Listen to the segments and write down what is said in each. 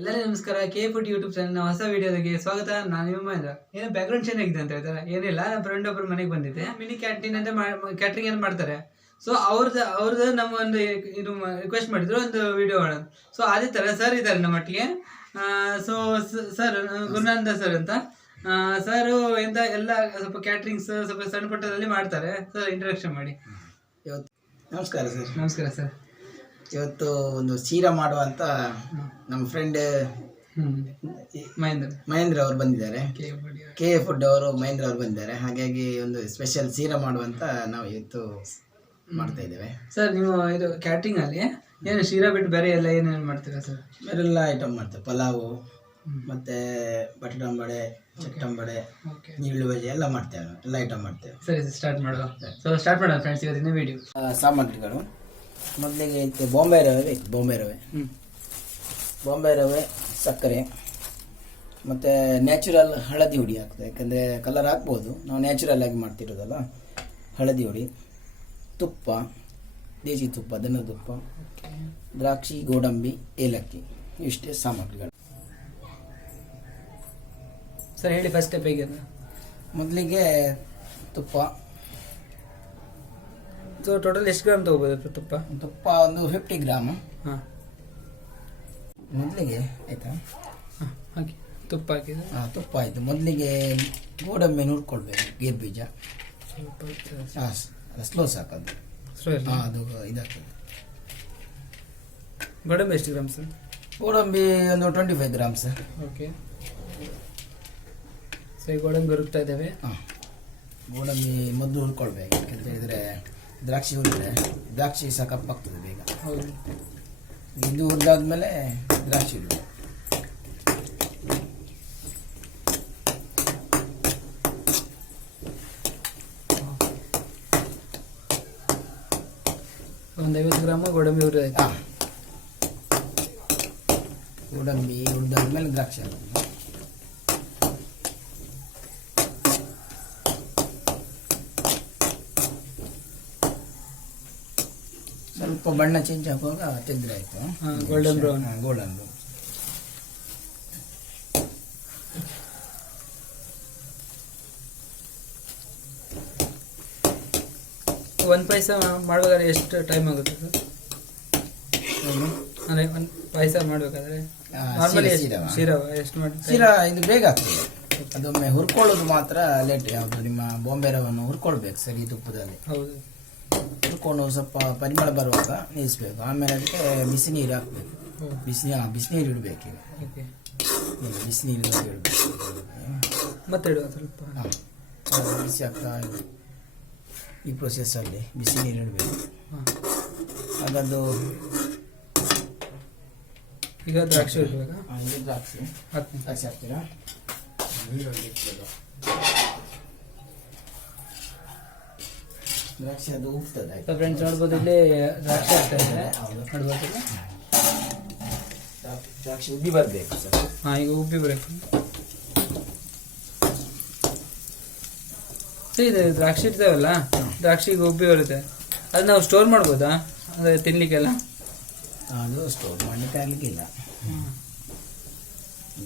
ಎಲ್ಲರಿಗೂ ನಮಸ್ಕಾರ. K food YouTube ಚಾನಲ್ನ ಹೊಸ ವಿಡಿಯೋಗೆ ಸ್ವಾಗತ. ನಾನು ನಿಮ್ಮ ಮಹೇಂದ್ರ. ಏನೋ ಬ್ಯಾಕ್ಗ್ರೌಂಡ್ ಚೆನ್ನಾಗಿದೆ ಅಂತ ಹೇಳ್ತಾರೆ. ಏನಿಲ್ಲ, ನನ್ನ ಫ್ರೆಂಡ್ ಒಬ್ಬರು ಮನೆಗೆ ಬಂದಿದ್ದೆ. ಮಿನಿ ಕ್ಯಾಂಟೀನ್ ಅಂತ ಕ್ಯಾಟ್ರಿಂಗ್ ಏನು ಮಾಡ್ತಾರೆ. ಸೊ ಅವ್ರದ್ದು ನಮ್ಮ ಒಂದು ಇದು ರಿಕ್ವೆಸ್ಟ್ ಮಾಡಿದ್ರು, ಒಂದು ವಿಡಿಯೋ ಮಾಡೋದು. ಸೊ ಅದೇ ಥರ ಸರ್ ಇದ್ದಾರೆ ನಮ್ಮೊಟ್ಟಿಗೆ. ಸೊ ಸರ್ ಗುರುನಾನಂದ ಸರ್ ಅಂತ. ಸರು ಎಂತ ಎಲ್ಲ ಸ್ವಲ್ಪ ಕ್ಯಾಟ್ರಿಂಗ್ಸ್ ಸ್ವಲ್ಪ ಸಣ್ಣ ಪುಟ್ಟದಲ್ಲಿ ಮಾಡ್ತಾರೆ. ಸರ್ ಇಂಟ್ರಡಕ್ಷನ್ ಮಾಡಿ. ನಮಸ್ಕಾರ ಸರ್. ನಮಸ್ಕಾರ ಸರ್. ಇವತ್ತು ಒಂದು ಸೀರಾ ಮಾಡುವಂತ ನಮ್ಮ ಫ್ರೆಂಡ್ ಮಹೇಂದ್ರ ಅವರು ಬಂದಿದ್ದಾರೆ. ಕೆ ಫುಡ್ ಅವರು ಮಹೇಂದ್ರ ಅವರು ಬಂದಿದ್ದಾರೆ. ಹಾಗಾಗಿ ಒಂದು ಸ್ಪೆಷಲ್ ಸೀರಾ ಮಾಡುವಂತ ನಾವು ಇವತ್ತು ಮಾಡ್ತಾ ಇದ್ದೇವೆ. ಸರ್ ನೀವು ಇದು ಕ್ಯಾಟ್ರಿಂಗ್ ಅಲ್ಲಿ ಏನು ಶೀರಾ ಬಿಟ್ಟು ಬೇರೆ ಎಲ್ಲ ಏನೇನು ಮಾಡ್ತೀರಾ ಸರ್? ಬೇರೆಲ್ಲ ಐಟಮ್ ಮಾಡ್ತೇವೆ. ಪಲಾವು ಮತ್ತೆ ಬಟಾಟಂಬಡೆ, ಚಟ್ಟಂಬಡೆ, ನೀರುಳ್ಳಿ ಬಜೆ ಎಲ್ಲ ಮಾಡ್ತೇವೆ. ಎಲ್ಲ ಐಟಮ್ ಮಾಡ್ತೇವೆ. ಸರಿ ಸರ್, ಸ್ಟಾರ್ಟ್ ಮಾಡುವ. ಸೊ ಸ್ಟಾರ್ಟ್ ಮಾಡೋಣ ಫ್ರೆಂಡ್ಸ್ ಇವತ್ತಿನ ವಿಡಿಯೋ. ಸಾಮಗ್ರಿಗಳು ಮೊದಲಿಗೆ ಇತ್ತು ಬಾಂಬೆ ರವೆ ಬೇಕು. ಬಾಂಬೆ ರವೆ, ಸಕ್ಕರೆ, ಮತ್ತು ನ್ಯಾಚುರಲ್ ಹಳದಿ ಹುಡಿ ಹಾಕ್ತದೆ. ಯಾಕಂದರೆ ಕಲರ್ ಹಾಕ್ಬೋದು, ನಾವು ನ್ಯಾಚುರಲ್ ಆಗಿ ಮಾಡ್ತಿರೋದಲ್ಲ. ಹಳದಿ ಹುಡಿ, ತುಪ್ಪ, ದೇಸಿ ತುಪ್ಪ, ದನದ ತುಪ್ಪ, ದ್ರಾಕ್ಷಿ, ಗೋಡಂಬಿ, ಏಲಕ್ಕಿ, ಇಷ್ಟೇ ಸಾಮಗ್ರಿಗಳು. ಸರ್ ಹೇಳಿ ಫಸ್ಟ್ ಸ್ಟೆಪ್ ಹೇಗೆ? ಮೊದಲಿಗೆ ತುಪ್ಪ. ಸೊ ಟೋಟಲ್ ಎಷ್ಟು ಗ್ರಾಮ್ ತೊಗೋಬೋದು ತುಪ್ಪ? ಒಂದು 50 ಗ್ರಾಮ್. ಹಾಂ, ಮೊದಲಿಗೆ ಆಯಿತಾ? ಹಾಕಿ ತುಪ್ಪ ಹಾಕಿದ್ದು. ತುಪ್ಪ ಆಯಿತು. ಮೊದಲಿಗೆ ಗೋಡಂಬಿ ಹುರ್ಕೊಳ್ಬೇಕು. ಗೇರು ಬೀಜ ಸ್ಲೋ ಸಾಕೋದು. ಅದು ಇದಾಗ್ತದೆ. ಗೋಡಂಬಿ ಎಷ್ಟು ಗ್ರಾಮ್ ಸರ್? ಗೋಡಂಬಿ ಒಂದು 25 ಗ್ರಾಮ್ ಸರ್. ಓಕೆ, ಸೊ ಈ ಗೋಡಂಬಿ ಹುರುಕ್ತಾ ಇದ್ದೇವೆ. ಗೋಡಂಬಿ ಮೊದಲು ಹುರ್ಕೊಳ್ಬೇಕು. ಯಾಕಂತ ಹೇಳಿದರೆ ದ್ರಾಕ್ಷಿ ಹುರಿದ್ರೆ ದ್ರಾಕ್ಷಿ ಸಹ ಕಪ್ಪಾಗ್ತದೆ ಬೇಗ. ಹೌದು, ಇದು ಹುರಿದಾದ್ಮೇಲೆ ದ್ರಾಕ್ಷಿ ಹುರಿದು ಒಂದು 50 ಗ್ರಾಮ್ ಗೋಡಂಬಿ ಹುರಿದಾಯ್ತು. ಗೋಡಂಬಿ ಹುರಿದಾದ್ಮೇಲೆ ದ್ರಾಕ್ಷಿ ಹಾಕೋದು. ಸ್ವಲ್ಪ ಬಣ್ಣ ಚೇಂಜ್ ಆಗುವಾಗ ತೆಗೆದ್ರೆ ಆಯಿತು. Golden brown. Golden brown. ಒಂದು ಪಾಯಸ ಮಾಡುವಾಗ ಎಷ್ಟು ಟೈಮ್ ಆಗುತ್ತೆ ಸರ್? ಅಂದರೆ ಒಂದು ಪಾಯಸ ಮಾಡಬೇಕಾದ್ರೆ ನಾರ್ಮಲಿ ಶೀರಾ ಎಷ್ಟು ಮಾಡಿ? ಶೀರಾ ಇದು ಬೇಗ ಆಗ್ತದೆ. ಅದೊಮ್ಮೆ ಹುರ್ಕೊಳ್ಳೋದು ಮಾತ್ರ ಲೇಟ್. ಯಾವುದು ನಿಮ್ಮ ಬಾಂಬೆ ರವನ್ನು ಹುರ್ಕೊಳ್ಬೇಕು ಸರಿ ತುಪ್ಪದಲ್ಲಿ. ಹೌದು, ಹುರ್ಕೊಂಡು ಸ್ವಲ್ಪ ಪರಿಮಳ ಬರುವಾಗ ನಿಲ್ಲಿಸ್ಬೇಕು. ಆಮೇಲೆ ಅದಕ್ಕೆ ಬಿಸಿ ನೀರು ಹಾಕ್ಬೇಕು. ಬಿಸಿನೀರು ಇಡಬೇಕು. ಈಗ ಓಕೆ, ಬಿಸಿನೀರು ಇಡಬೇಕು. ಮತ್ತೆ ಇಡುವ ಸ್ವಲ್ಪ. ಬಿಸಿ ಆಗ್ತಾ ಈ ಪ್ರೊಸೆಸ್ಸಲ್ಲಿ ಬಿಸಿ ನೀರು ಇಡಬೇಕು. ಹಾಗದು ಈಗ ದ್ರಾಕ್ಷಿ ಇಡಬೇಕಾ? ದ್ರಾಕ್ಷಿ ಹಾಕ್ತೀರಾ? ದ್ರಾಕ್ಷಿ ಅದು ಉಪ್ತದೆ. ಫ್ರೆಂಡ್ಸ್ ನೋಡ್ಬೋದು, ಇಲ್ಲಿ ದ್ರಾಕ್ಷಿ ಆಗ್ತಾ ಇದೆ. ನೋಡ್ಬೋದು, ದ್ರಾಕ್ಷಿ ಉಬ್ಬಿ ಬರಬೇಕು ಸರ್. ಹಾಂ, ಈಗ ಉಬ್ಬಿ ಬರಬೇಕು. ಇದು ದ್ರಾಕ್ಷಿ ಇರ್ತೇವಲ್ಲ, ದ್ರಾಕ್ಷಿಗೆ ಉಬ್ಬಿ ಬರುತ್ತೆ. ಅದು ನಾವು ಸ್ಟೋರ್ ಮಾಡ್ಬೋದಾ? ಅಂದರೆ ತಿನ್ಲಿಕ್ಕೆಲ್ಲ? ಅದು ಸ್ಟೋರ್ ಮಾಡಲಿಕ್ಕೆ ಆಗಲಿಕ್ಕಿಲ್ಲ,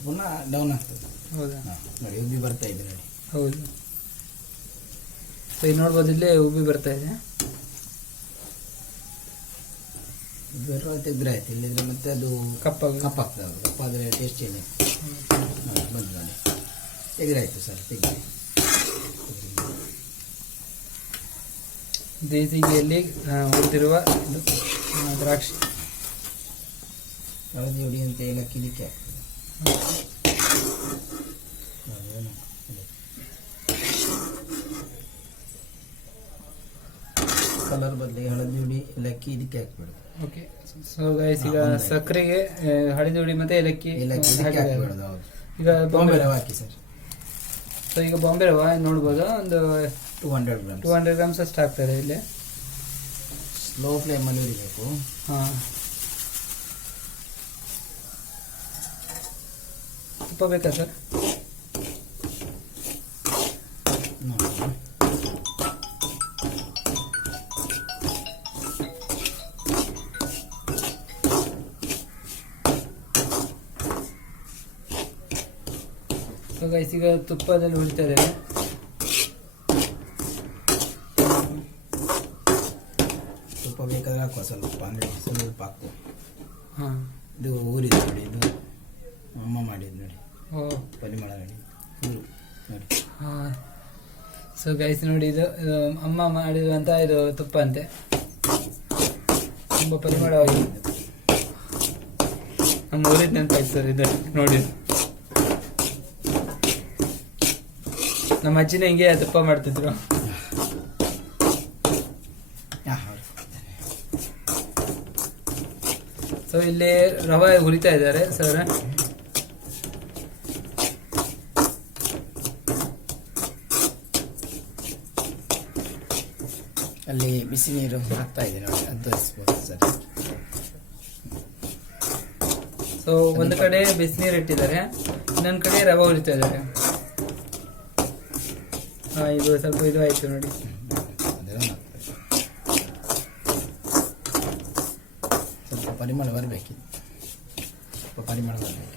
ಪುನಃ ಡೌನ್ ಆಗ್ತದೆ. ಹೌದಾ? ನೋಡಿ ಉಬ್ಬಿ ಬರ್ತಾ ಇದೆ ನೋಡಿ. ಹೌದು, ಸೊ ಈಗ ನೋಡ್ಬೋದು, ಇಲ್ಲೇ ಉಬ್ಬಿ ಬರ್ತಾ ಇದೆ. ಬರುವ ತೆಗೆದ್ರೆ ಆಯ್ತು. ಇಲ್ಲಿದ್ರೆ ಮತ್ತೆ ಅದು ಕಪ್ಪಾಗ್ತದೆ. ಕಪ್ಪಾದರೆ ಟೇಸ್ಟ್ ಚೇಂಜ್ ಆಗ್ತದೆ. ಬಂದು ನೋಡಿ, ತೆಗೆದ್ರೆ ಆಯಿತು ಸರ್. ತೆಗೆದ್ರೆ ದೇಸಿಗೆಯಲ್ಲಿ ಹುರಿದಿರುವ ದ್ರಾಕ್ಷಿ, ಹಳದಿ ಹುಡಿ ಅಂತ ಏಲಕ್ಕಿ ಇದಕ್ಕೆ ಕಲರ್ ಬದಲಿಗೆ ಹಳದಿ ಹುಡಿ ಏಲಕ್ಕಿ ಇದಕ್ಕೆ ಹಾಕ್ಬಿಡೋದು. ಓಕೆ, ಸೊ ಗೈಸ್ ಈಗ ಸಕ್ಕರೆಗೆ ಹಳದಿ ಹುಡಿ ಮತ್ತೆ ಏಲಕ್ಕಿ ಹಾಕ್ಬಿಡೋದು. ಹೌದು, ಈಗ ಬಾಂಬೆ ರವೆ ಹಾಕಿ ಸರ್. ಸೊ ಈಗ ಬಾಂಬೆ ರವೆ ನೋಡ್ಬೋದು, ಒಂದು 200 ಗ್ರಾಮ್ಸ್ ಅಷ್ಟು ಹಾಕ್ತಾರೆ ಇಲ್ಲಿ. ಸ್ಲೋ ಫ್ಲೇಮಲ್ಲಿ ಉರಿಬೇಕು. ಹಾಂ, ತುಪ್ಪ ಬೇಕಾ ಸರ್? ಸೊ ಗೈಸ್ ಈಗ ತುಪ್ಪದಲ್ಲಿ ಹುರಿತಾ ಇದ್ದೇವೆ. ತುಪ್ಪ ಬೇಕಾದ್ರೆ ಹಾಕುವ ಸ್ವಲ್ಪ, ಅಂದರೆ ಸ್ವಲ್ಪ ಹಾಕು. ಹಾಂ, ಇದು ಊರಿದ್ದು ನೋಡಿ, ಇದು ಅಮ್ಮ ಮಾಡಿದ್ದು ನೋಡಿ, ಓ ಪರಿಮಳ ನೋಡಿ ನೋಡಿ. ಹಾಂ, ಸೊ ಗೈಸ್ ನೋಡಿ ಇದು ಅಮ್ಮ ಮಾಡಿರುವಂಥ ಇದು ತುಪ್ಪ ಅಂತೆ, ತುಂಬ ಪರಿಮಳವಾಗಿದೆ. ನಮ್ಮ ಊರಿದ ನೆನಪಾಯ್ತು ಸರ್ ಇದು ನೋಡಿ. ನಮ್ಮ ಅಜ್ಜಿನ ಹಿಂಗೆ ತುಪ್ಪ ಮಾಡ್ತಿದ್ರು. ಸೊ ಇಲ್ಲಿ ರವೆ ಹುರಿತಾ ಇದ್ದಾರೆ ಸರ್. ಅಲ್ಲಿ ಬಿಸಿ ನೀರು ಹಾಕ್ತಾ ಇದೆ ನೋಡಿ, ಅದ್ವರಿಸ್ಬೋದು ಸರ್. ಸೊ ಒಂದು ಕಡೆ ಬಿಸಿನೀರು ಇಟ್ಟಿದ್ದಾರೆ, ಇನ್ನೊಂದು ಕಡೆ ರವೆ ಹುರಿತಾ ಇದ್ದಾರೆ. ಹಾಂ, ಇದು ಸ್ವಲ್ಪ ಇದು ಆಯ್ತು ನೋಡಿ. ಸ್ವಲ್ಪ ಪರಿಮಳ ಬರಬೇಕಿತ್ತು, ಸ್ವಲ್ಪ ಪರಿಮಳ ಬರಬೇಕು.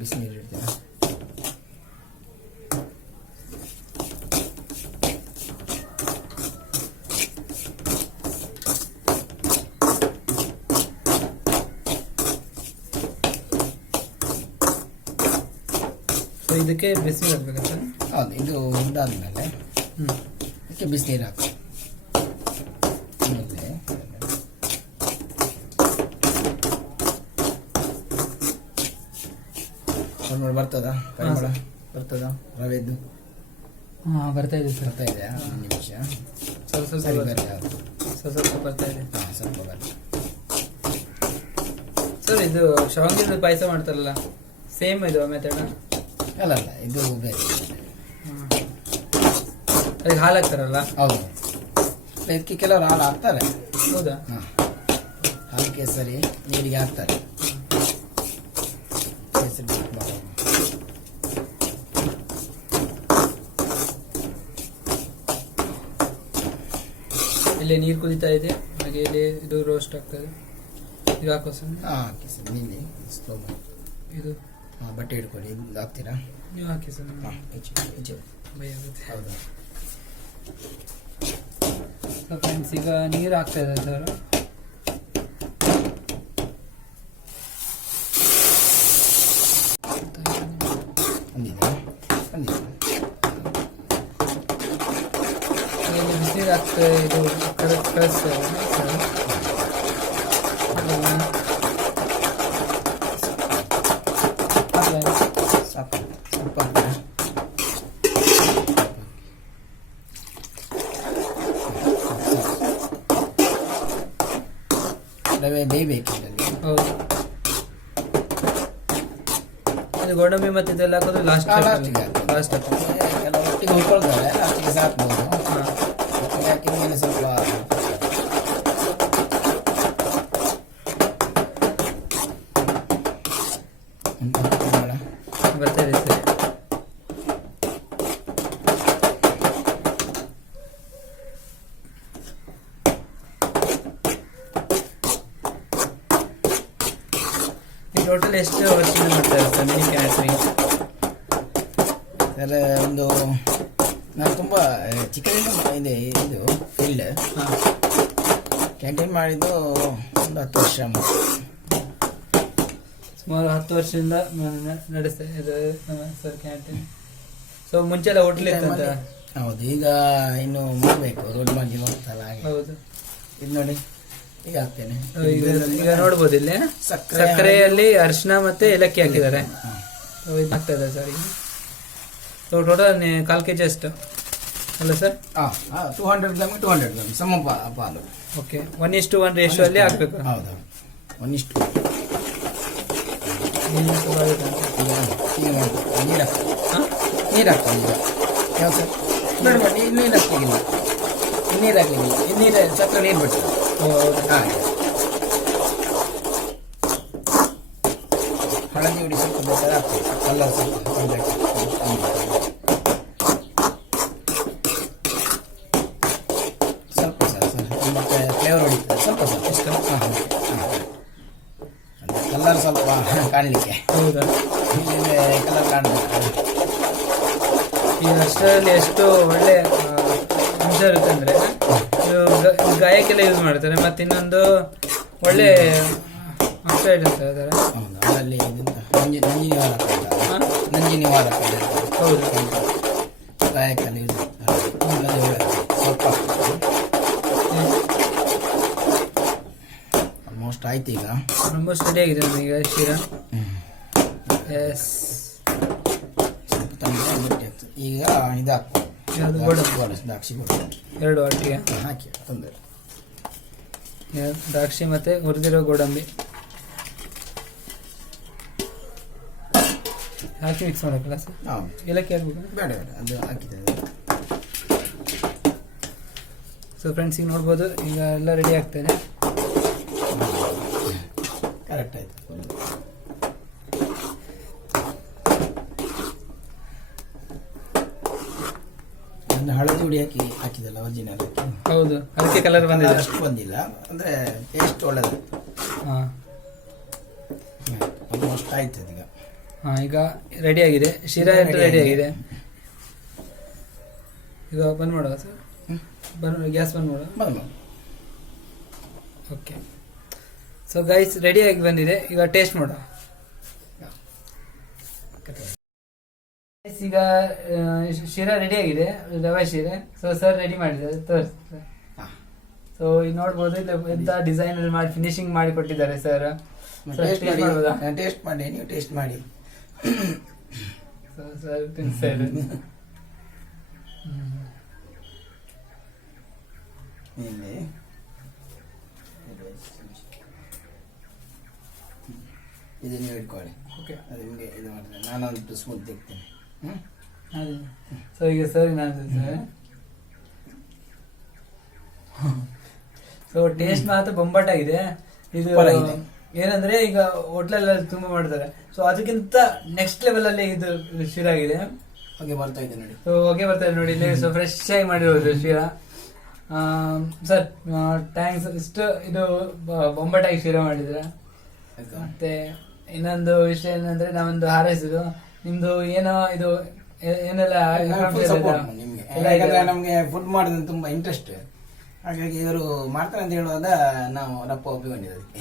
ಬಿಸಿನೀರು ಇಡ್ತೀರಾ? ಸೊ ಇದಕ್ಕೆ ಬಿಸಿನೀರು ಹಾಕ್ಬೇಕಾ ಸರ್? ಹೌದು, ಇದು ಉಂಡಾದ್ಮೇಲೆ ಇದಕ್ಕೆ ಬಿಸಿನೀರು ಹಾಕು. ಪರಿಮಳ ಬರ್ತದಾ? ಪರಿಮಳ ಬರ್ತದಾ ರವೆದ್ದು? ಹಾಂ, ಬರ್ತಾ ಇದೆ ಸರ್. ಬರ್ತಾ ಇದೆಯಾ? ಒಂದು ನಿಮಿಷ, ಸ್ವಲ್ಪ ಸರಿ ಸ್ವಲ್ಪ ಬರಲಿ. ಸ್ವಲ್ಪ ಬರ್ತಾ ಇದೆ. ಹಾಂ, ಸ್ವಲ್ಪ ಬರಲಿ ಸರ್. ಇದು ಶಾವಿಗೆ ಪಾಯಸ ಮಾಡ್ತಾರಲ್ಲ, ಸೇಮ್ ಇದು ಮೆಥಡ್? ಅಲ್ಲ ಅಲ್ಲ, ಇದು ಬೇರೆ. ಅದಕ್ಕೆ ಹಾಲು ಹಾಕ್ತಾರಲ್ಲ? ಹೌದು, ಇದಕ್ಕೆ ಕೆಲವರು ಹಾಲು ಹಾಕ್ತಾರೆ. ಹೌದಾ? ಹಾಂ, ಹಾಲು ಕೇಸರಿ ನೀರಿಗೆ ಹಾಕ್ತಾರೆ. ಕೇಸರಿ ಇಲ್ಲಿ ನೀರು ಕುದೀತಾ ಇದೆ, ಹಾಗೆ ಇಲ್ಲಿ ಇದು ರೋಸ್ಟ್ ಆಗ್ತದೆ. ಇದು ಹಾಕೋ ಸರ್? ಹಾಂ, ಹಾಕಿ ಸರ್. ನಿಲ್ಲಿ ಸ್ಲೋ ಮಾಡಿ. ಇದು ಹಾಂ, ಬಟ್ಟೆ ಹಿಡ್ಕೊಳ್ಳಿ. ಇದು ಹಾಕ್ತೀರಾ? ನೀವು ಹಾಕಿ ಸರ್. ಹಾಂ, ಹೆಚ್ಚು ಭಯ ಆಗುತ್ತೆ. ಹೌದಾ? ಸೊ ಫ್ರೆಂಡ್ಸ್, ಈಗ ನೀರು ಹಾಕ್ತಾ ಇದೆ ಸರ್. ಬಿಸಿನೀರು ಹಾಕ್ತಾ ಇದು ಕಳಿಸ್ತಾ ಇದೆ ಸರ್. ಸಾಕು, ಸ್ವಲ್ಪ ಹಾಕ್ತೀರಾ? ರವೆ ಬೇಯಬೇಕು ಇದರಲ್ಲಿ. ಹೌದು, ಇದು ಗೋಡಂಬಿ ಮತ್ತೆ ಇದೆಲ್ಲ ಹಾಕೋದು ಲಾಸ್ಟ್ ಲಾಸ್ಟಿಗೆ ಲಾಸ್ಟ್ ಹಾಕೋದು. ಎಲ್ಲ ಒಟ್ಟಿಗೆ ಹುಡ್ಕೊಳ್ತಾರೆ, ಲಾಸ್ಟಿಗೆ ಸಾಕ್ಬೋದು. ಯಾಕೆ ಮೇಲೆ ಸ್ವಲ್ಪ ಬರ್ತಾ ಇದೆ ಸರ್. ಟೋಟಲ್ ಎಷ್ಟು ವರ್ಷದಿಂದ ಮಾಡ್ತಾರೆ ಸರ್ ಮಿನಿ ಕ್ಯಾಟ್ರಿಂಗ್? ಸರ್, ಒಂದು ನಾನು ತುಂಬ ಚಿಕ್ಕದಿಂದ ಇದೆ ಇದು ಫೀಲ್ಡ್. ಕ್ಯಾಂಟೀನ್ ಮಾಡಿದ್ದು ಒಂದು 10 ವರ್ಷ ಸುಮಾರು 10 ವರ್ಷದಿಂದ ನಡೆಸ್ತಾ ಇದೆ ಸರ್ ಕ್ಯಾಂಟೀನ್. ಸೊ ಮುಂಚೆಲ್ಲ ಹೋಟ್ಲ್ ಇತ್ತಂತ? ಹೌದು, ಈಗ ಇನ್ನು ಮಾಡಬೇಕು, ರೋಡ್ ಮಾಡಿ ನೋಡ್ತಲ್ಲ ಹಾಗೆ. ಹೌದು, ಇದು ನೋಡಿ ಈಗ ಹಾಕ್ತೇನೆ. ಈಗ ನೋಡ್ಬೋದು ಇಲ್ಲಿ ಸಕ್ಕರೆಯಲ್ಲಿ ಅರಿಶಿನ ಮತ್ತೆ ಏಲಕ್ಕಿ ಹಾಕಿದ್ದಾರೆ. ಇದು ಆಗ್ತಾ ಇದೆ ಸರ್ ಈಗ. ಸೊ ಟೋಟಲ್ 4 kg ಅಷ್ಟು ಅಲ್ಲ ಸರ್? 200 ಗ್ರಾಮ್ 200 ಗ್ರಾಮ್ ಸಮ ಪಾಲು. ಓಕೆ, 1:1 ರೇಷಿಯೋಲ್ಲಿ ಹಾಕ್ಬೇಕು. ಹೌದು, 1:1. ನೀರು ಹಾಕ್ತಾ ನೀರು ಹಾಕ್ತಾ ಈಗ ಯಾವ ಸರ್ ನೋಡಿ ಮಾಡಿ ನೀರು ಹಾಕ್ತಿಗಿಲ್ಲ. ನೀರು ಹಾಕ್ಲಿಕ್ಕಿಲ್ಲ, ನೀರು ಸಕ್ಕರೆ ನೀರು ಬಿಟ್ಟು ಹಾಗೆ ಹಳದಿ ಹುಡಿ ಸ್ವಲ್ಪ ಬೇಕಾದ್ರೆ ಹಾಕ್ತೀವಿ, ಕಲ್ಲರ್ ಸ್ವಲ್ಪ ಸ್ವಲ್ಪ ಸರ್ ಮತ್ತೆ ಫ್ಲೇವರ್ ಹೊಡಿತದೆ ಸ್ವಲ್ಪ ಇಷ್ಟು ಕಲರ್ ಸ್ವಲ್ಪ ಕಾಣಲಿಕ್ಕೆ. ಹೌದಾ? ಕಲರ್ ಕಾಣಬೇಕು. ಈ ಅಷ್ಟರಲ್ಲಿ ಎಷ್ಟು ಒಳ್ಳೆ ಅಂಶ ಇರುತ್ತೆ ಅಂದರೆ ಇದು ಗಾಯಕ್ಕೆಲ್ಲ ಯೂಸ್ ಮಾಡ್ತಾರೆ. ಮತ್ತು ಇನ್ನೊಂದು ಒಳ್ಳೆ ಅಂಶ ಇರುತ್ತೆ ಅದರ. ಹೌದು, ಅದರಲ್ಲಿ ನಂಜಿ ನಿವಾರಕ ನಂಜಿ ನಿವಾರಕ ಹೌದು, ಗಾಯಕ್ಕೆಲ್ಲ ಯೂಸ್ ಸ್ವಲ್ಪ ಆಲ್ಮೋಸ್ಟ್ ಆಯ್ತು. ಈಗ ಆಲ್ಮೋಸ್ಟ್ ರೆಡಿ ಆಗಿದೆ ನಮಗೆ ಶಿರಾ. ಎಸ್, ಈಗ ಇದು ಯಾವುದು? ಗೋಡಂಬಿ, ದ್ರಾಕ್ಷಿ ಗೋಡಂಬಿ 2 ಒಟ್ಟಿಗೆ ಹಾಕಿ ತೊಂದರೆ. ದ್ರಾಕ್ಷಿ ಮತ್ತೆ ಹುರಿದಿರೋ ಗೋಡಂಬಿ ಹಾಕಿ ಮಿಕ್ಸ್ ಮಾಡೋಕ್ಕಲ್ಲ ಸರ್? ಹೌದು, ಏಲಕ್ಕಿ ಹಾಕ್ಬೇಕು? ಬೇಡ ಬೇಡ, ಅದು ಹಾಕಿದೆ. ಸೊ ಫ್ರೆಂಡ್ಸ್, ಈಗ ನೋಡ್ಬೋದು ಈಗ ಎಲ್ಲ ರೆಡಿ ಆಗ್ತದೆ. ಕರೆಕ್ಟ್ ಆಯ್ತು. ಹಳದಿ ಹುಡಿ ಹಾಕಿದಲ್ಲ ಒರಿಜಿನಲ್. ಹೌದು, ಅದಕ್ಕೆ ಕಲರ್ ಬಂದಿದೆ. ಅಷ್ಟು ಬಂದಿಲ್ಲ, ಅಂದ್ರೆ ಟೇಸ್ಟ್ ಒಳ್ಳೆದು. ಹಾಂ ಆಲ್ಮೋಸ್ಟ್ ಆಯ್ತು ಈಗ. ಹಾಂ, ಈಗ ರೆಡಿ ಆಗಿದೆ ಶಿರಾ ಅಂತ ರೆಡಿ ಆಗಿದೆ. ಈಗ ಬಂದ್ ಮಾಡುವ ಸರ್? ಗ್ಯಾಸ್ ಬಂದ್ ಮಾಡುವ. ಓಕೆ, ಸೊ ಗೈಸ್ ರೆಡಿಯಾಗಿ ಬಂದಿದೆ. ಈಗ ಟೇಸ್ಟ್ ಮಾಡುವ. ಈಗ ಶಿರಾ ರೆಡಿ ಆಗಿದೆ, ರವೆ ಶಿರೆ. ಸೊ ಸರ್ ರೆಡಿ ಮಾಡಿದ್ದಾರೆ, ತೋರಿಸಿ. ಸೊ ಈಗ ನೋಡ್ಬೋದು, ಇಲ್ಲಿ ಎಂತ ಡಿಸೈನ್ ಅಲ್ಲಿ ಮಾಡಿ ಫಿನಿಶಿಂಗ್ ಮಾಡಿ ಕೊಟ್ಟಿದ್ದಾರೆ ಸರ್. ಟೇಸ್ಟ್ ಮಾಡಿ, ನೀವು ಟೇಸ್ಟ್ ಮಾಡಿ. ಸರ್ ತಿನ್ಸ್ತಾ ಇದ್ದಾರೆ. ಇಲ್ಲಿ ಇದು ನೀವು ಇಟ್ಕೊಳ್ಳಿ. ಓಕೆ, ಅದು ನಿಮಗೆ ಇದು ಮಾಡಿದ್ರೆ ನಾನೊಂದು ಸ್ಮೂತ್ ತೆಗ್ತೇನೆ. ಸೊ ಈಗ ಸರಿ ನಾನು ಸೊ ಟೇಸ್ಟ್ ಮಾತ್ರ ಬೊಂಬಾಟಾಗಿದೆ. ಇದು ಏನಂದ್ರೆ ಈಗ ಹೋಟ್ಲೆಲ್ಲ ತುಂಬಾ ಮಾಡ್ತಾರೆ. ಸೊ ಅದಕ್ಕಿಂತ ನೆಕ್ಸ್ಟ್ ಲೆವೆಲ್ ಅಲ್ಲಿ ಇದು ಶಿರಾ ಆಗಿದೆ. ಹೊಗೆ ಬರ್ತಾ ಇದೆ ನೋಡಿ. ಸೊ ಹೊಗೆ ಬರ್ತಾ ಇದೆ ನೋಡಿ. ಸೊ ಫ್ರೆಶ್ ಆಗಿ ಮಾಡಿರೋದು ಶಿರಾ. Sir thanks. ಇಷ್ಟು ಇದು ಬೊಂಬಾಟಾಗಿ ಶಿರಾ ಮಾಡಿದ್ರೆ. ಮತ್ತೆ ಇನ್ನೊಂದು ವಿಷಯ ಏನಂದ್ರೆ, ನಾವೊಂದು ಹಾರೈಸಿದ್ದು ನಿಮ್ದು ಏನೋ ಇದು ಏನೆಲ್ಲ ನಿಮ್ಗೆ ನಮ್ಗೆ ಫುಡ್ ಮಾಡೋದು ತುಂಬಾ ಇಂಟ್ರೆಸ್ಟ್. ಹಾಗಾಗಿ ಇವರು ಮಾಡ್ತಾರೆ ಅಂತ ಹೇಳುವಾಗ ನಾವು ರಪ್ಪ ಒಪ್ಪಿಕೊಂಡಿದ್ದೆ ಅದಕ್ಕೆ.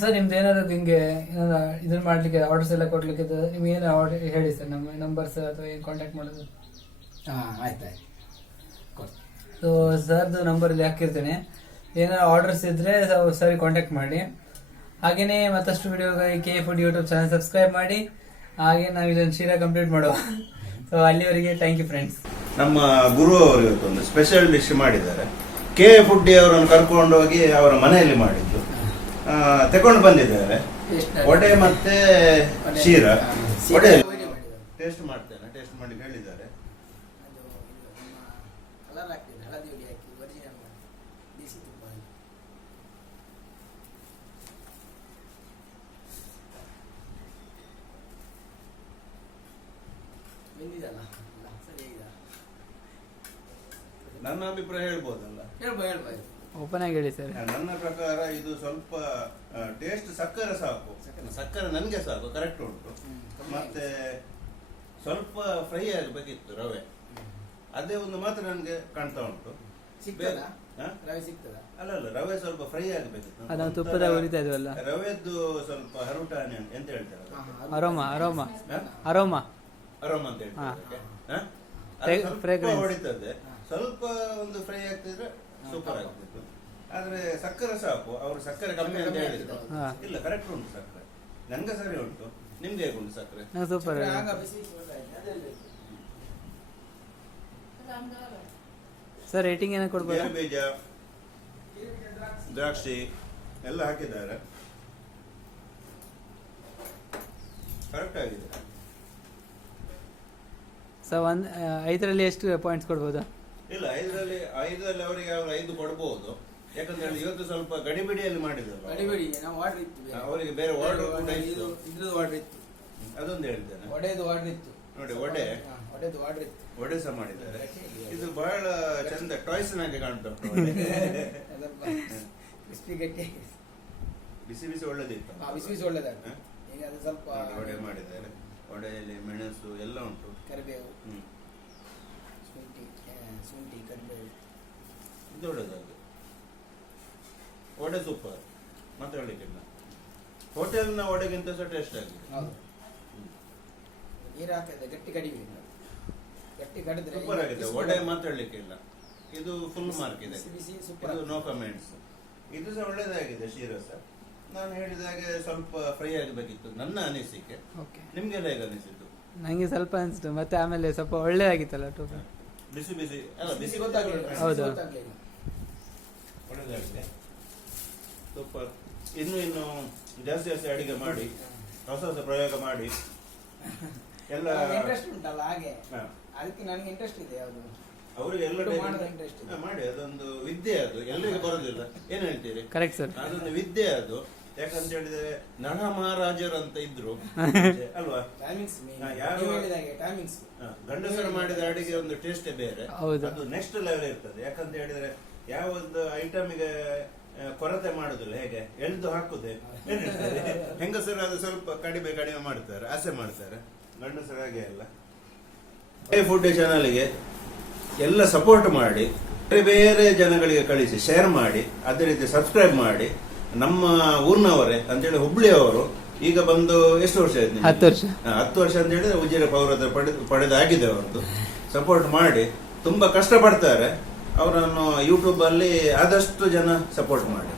ಸರ್ ನಿಮ್ದು ಏನಾದ್ರು ಹಿಂಗೆ ಏನಾದ್ರು ಇದನ್ನ ಮಾಡ್ಲಿಕ್ಕೆ ಆರ್ಡರ್ಸ್ ಎಲ್ಲ ಕೊಡ್ಲಿಕ್ಕೆ ನಿಮ್ಗೆ ಏನೋ ಆರ್ಡರ್ ಹೇಳಿ ಸರ್, ನಮ್ಮ ನಂಬರ್ಸ್ ಅಥವಾ ಏನು ಕಾಂಟ್ಯಾಕ್ಟ್ ಮಾಡೋದು. ಆಯ್ತಾಯ್ತು. ಸೊ ಸರ್ದು ನಂಬರ್ ಇಲ್ಲಿ ಹಾಕಿರ್ತೇನೆ. ಏನಾದ್ರು ಆರ್ಡರ್ಸ್ ಇದ್ರೆ ಸರಿ ಕಾಂಟ್ಯಾಕ್ಟ್ ಮಾಡಿ. ಹಾಗೇನೆ ಮತ್ತಷ್ಟು ವಿಡಿಯೋಗಾಗಿ K food YouTube channel subscribe ಮಾಡಿ. ಹಾಗೆ ನಾವು ಇದನ್ನು ಶಿರಾ ಕಂಪ್ಲೀಟ್ ಮಾಡುವ. ಸೊ ಅಲ್ಲಿವರೆಗೆ ಥ್ಯಾಂಕ್ ಯು ಫ್ರೆಂಡ್ಸ್. ನಮ್ಮ ಗುರು ಅವರು ಇವತ್ತೊಂದು ಸ್ಪೆಷಲ್ ಡಿಶ್ ಮಾಡಿದ್ದಾರೆ. ಕೆ ಫುಡ್ಡಿ ಅವರನ್ನು ಕರ್ಕೊಂಡು ಹೋಗಿ ಅವರ ಮನೆಯಲ್ಲಿ ಮಾಡಿದ್ದು ತಗೊಂಡು ಬಂದಿದ್ದಾರೆ. ವಡೆ ಮತ್ತೆ ಶಿರಾ. ವಡೆ ಟೇಸ್ಟ್ ಮಾಡ್ತೇನೆ, ಟೇಸ್ಟ್ ಮಾಡಿ ಹೇಳಿದ್ದಾರೆ. ನನ್ನ ಅಭಿಪ್ರಾಯ ಹೇಳ್ಬೋದಲ್ಲ? ಹೇಳ್ಬೋದು. ಓಪನ್ ಆಗಿ ಹೇಳಿ ಸರ್. ನನ್ನ ಪ್ರಕಾರ ಇದು ಸ್ವಲ್ಪ ಟೇಸ್ಟ್ ಸಕ್ಕರೆ ಸಾಕು, ಸಕ್ಕರೆ ನನಗೆ ಸಾಕು, ಕರೆಕ್ಟ್ ಉಂಟು. ಮತ್ತೆ ಸ್ವಲ್ಪ ಫ್ರೈ ಆಗಬೇಕಿತ್ತು ರವೆ, ಅದೇ ಒಂದು ಮಾತ್ರ ನನಗೆ ಕಾಣ್ತಾ ಉಂಟು. ಅಲ್ಲ ರವೆ ಸ್ವಲ್ಪ ಫ್ರೈ ಆಗಬೇಕಿತ್ತು. ಅದು ತುಪ್ಪದಾಗ ಹುರಿತಾ ಇದೆಯಲ್ಲ, ರವೆದ್ದು ಸ್ವಲ್ಪ ಹರುಟಾಣಿ ಎಂತ ಹೇಳ್ತಾರೆ, ಅರೋಮಾ ಅರೋಮಾ ಅರೋಮಾ ಅರೋಮಾ ಅಂತ ಹೇಳ್ತಾರೆ. ಹೊಡಿತದೆ, ಸ್ವಲ್ಪ ಒಂದು ಫ್ರೈ ಆಗ್ತಿದ್ರೆ ಸೂಪರ್ ಆಗ್ತಿತ್ತು. ಆದ್ರೆ ಸಕ್ಕರೆ ಸಾಕು. ಅವರು ಸಕ್ಕರೆ ಕಮ್ಮಿ ಅಂತ ಹೇಳಿದ್ರು. ಇಲ್ಲ, ಕರೆಕ್ಟ್ ಉಂಟು ಸಕ್ಕರೆ, ನಂಗೆ ಸರಿ ಉಂಟು. ನಿಮ್ಗೆ ಹೇಗೆ ಉಂಟು ಸಕ್ಕರೆ? ಸೂಪರ್. ಸರ್ ರೇಟಿಂಗ್ ಏನೋ ಕೊಡ್ಬೋದು? ಬೀಜ, ದ್ರಾಕ್ಷಿ ಎಲ್ಲ ಹಾಕಿದ್ದಾರೆ, ಕರೆಕ್ಟ್ ಆಗಿದೆ. ಸೊ 5ರಲ್ಲಿ ಎಷ್ಟು ಪಾಯಿಂಟ್ಸ್ ಕೊಡ್ಬೋದು? ಇಲ್ಲ ಐದರಲ್ಲಿ ಅವರಿಗೆ ಅವ್ರು 5 ಕೊಡ್ಬೋದು. ಯಾಕಂತ ಹೇಳಿ ಇವತ್ತು ಸ್ವಲ್ಪ ಗಡಿಬಿಡಿಯಲ್ಲಿ ಮಾಡಿದ್ರು. ಗಡಿಬಿಡಿ ನಾವು ಆರ್ಡರ್ ಇತ್ತು ಅವರಿಗೆ ಬೇರೆ ಆರ್ಡರ್ ಕೂಡ ಇತ್ತು. ಇದ್ರದ್ದು ಆರ್ಡರ್ ಇತ್ತು, ಅದೊಂದು ಹೇಳಿದ್ದೇನೆ. ಒಡೆದು ಆರ್ಡರ್ ಇತ್ತು ನೋಡಿ, ಒಡೆದು ಆರ್ಡರ್ ಇತ್ತು. ಒಡೆ ಸಹ ಮಾಡಿದ್ದಾರೆ. ಇದು ಬಹಳ ಚಂದ ಟಾಯ್ಸ್ ನಾಗೆ ಕಾಣ್ತಾ ಉಂಟು. ಕ್ರಿಸ್ಪಿ ಗಟ್ಟಿ ಬಿಸಿ ಬಿಸಿ ಒಳ್ಳೆದಿತ್ತು. ಬಿಸಿ ಬಿಸಿ ಒಳ್ಳೆದಾಗ್ತದೆ. ಈಗ ಅದು ಸ್ವಲ್ಪ ಒಡೆ ಮಾಡಿದ್ದಾರೆ. ಒಡೆಯಲ್ಲಿ ಮೆಣಸು ಎಲ್ಲ ಉಂಟು, ಕರಿಬೇವು, ಶುಂಠಿ ಕರಿಬೇವು. ಇದು ಒಳ್ಳೆದಾಗಿ ಒಡೆ ಸೂಪರ್, ಮತ್ತೆ ಹೇಳಿಕ್ಕಿಲ್ಲ. ಹೋಟೆಲ್ನ ಒಡೆಗಿಂತ ಸಹ ಟೇಸ್ಟ್ ಆಗಿದೆ. ಹೌದು, ನೀರು ಹಾಕಿದ್ರೆ ಗಟ್ಟಿ ಕಡಿಬೇಕು, ಗಟ್ಟಿ ಕಡಿದ್ರೆ ಸೂಪರ್ ಆಗಿದೆ ಒಡೆ, ಮಾತಾಡ್ಲಿಕ್ಕಿಲ್ಲ. ಇದು ಫುಲ್ ಮಾರ್ಕ್ ಇದೆ, ಬಿಸಿ ಸೂಪರ್. ಇದು ನೋ ಕಮೆಂಟ್ಸ್. ಇದು ಸಹ ಒಳ್ಳೇದಾಗಿದೆ ಶಿರಾ ಸಹ. ನಾನು ಹೇಳಿದಾಗೆ ಸ್ವಲ್ಪ ಫ್ರೈ ಆಗಬೇಕಿತ್ತು ನನ್ನ ಅನಿಸಿಕೆ. ನಿಮ್ಗೆಲ್ಲ ಹೇಗೆ ಅನಿಸಿತು? ನಂಗೆ ಸ್ವಲ್ಪ ಅನಿಸ್ತು, ಮತ್ತೆ ಆಮೇಲೆ ಸ್ವಲ್ಪ ಒಳ್ಳೆ ಆಗಿತ್ತಲ್ಲ ಟೂಕ. ಬಿಸಿ ಬಿಸಿ ಅಲ್ಲ, ಬಿಸಿ ಗೊತ್ತಾಗಲಿಲ್ಲ. ಹೌದು. ಒಳ್ಳೆದಾಗಿದೆ, ಸೂಪರ್. ಇನ್ನು ಜಾಸ್ತಿ ಅಡಿಗೆ ಮಾಡಿ, ಹೊಸ ಹೊಸ ಪ್ರಯೋಗ ಮಾಡಿ ಎಲ್ಲ ಇಂಟ್ರೆಸ್ಟ್ ಉಂಟಲ್ಲ ಹಾಗೆ, ಹಾ. ಅದಕ್ಕೆ ನನಗೆ ಇಂಟ್ರೆಸ್ಟ್ ಇದೆ. ಯಾವುದು ಅವರಿಗೆ ಎಲ್ಲ ಇಂಟ್ರೆಸ್ಟ್ ಇದೆ. ಮಾಡಿ, ಅದೊಂದು ವಿದ್ಯೆ, ಅದು ಎಲ್ಲರಿಗೂ ಬರೋದಿಲ್ಲ. ಏನ್ ಹೇಳ್ತೀರಿ? Correct sir. ಅದೊಂದು ವಿದ್ಯೆ ಅದು. ಯಾಕಂತ ಹೇಳಿದ್ರೆ ನಳ ಮಹಾರಾಜರು ಅಂತ ಇದ್ರು ಅಲ್ವಾ? ಗಂಡಸರು ಮಾಡಿದ ಅಡಿಗೆ ಒಂದು ಟೇಸ್ಟೇ ಬೇರೆ, ಅದು ನೆಕ್ಸ್ಟ್ ಲೆವೆಲ್ ಇರ್ತದೆ. ಯಾಕಂತ ಹೇಳಿದ್ರೆ ಯಾವ ಒಂದು ಐಟಮ್ಗೆ ಕೊರತೆ ಮಾಡುದಿಲ್ಲ, ಹೇಗೆ ಎಳ್ದು ಹಾಕುದೆ. ಹೆಂಗಸರು ಅದು ಸ್ವಲ್ಪ ಕಡಿಮೆ ಮಾಡ್ತಾರೆ, ಆಸೆ ಮಾಡ್ತಾರೆ. ಗಂಡಸರು ಹಾಗೆ ಅಲ್ಲ. ಫುಡ್ ಚಾನಲ್ಗೆ ಎಲ್ಲ ಸಪೋರ್ಟ್ ಮಾಡಿ, ಬೇರೆ ಜನಗಳಿಗೆ ಕಳಿಸಿ, ಶೇರ್ ಮಾಡಿ, ಅದೇ ರೀತಿ ಸಬ್ಸ್ಕ್ರೈಬ್ ಮಾಡಿ. ನಮ್ಮ ಊರಿನವರೇ ಅಂತೇಳಿ ಹುಬ್ಳಿಯವರು ಈಗ ಬಂದು ಎಷ್ಟು ವರ್ಷ ಆಯ್ತು? 10 ವರ್ಷ. 10 ವರ್ಷ ಅಂತ ಹೇಳಿದ್ರೆ ಉಜಿರೆ ಪೌರತ್ವ ಪಡೆದಾಗಿದೆ ಅವರದ್ದು. ಸಪೋರ್ಟ್ ಮಾಡಿ, ತುಂಬಾ ಕಷ್ಟಪಡ್ತಾರೆ. ಅವರನ್ನು ಯೂಟ್ಯೂಬ್ ಅಲ್ಲಿ ಆದಷ್ಟು ಜನ ಸಪೋರ್ಟ್ ಮಾಡಿ.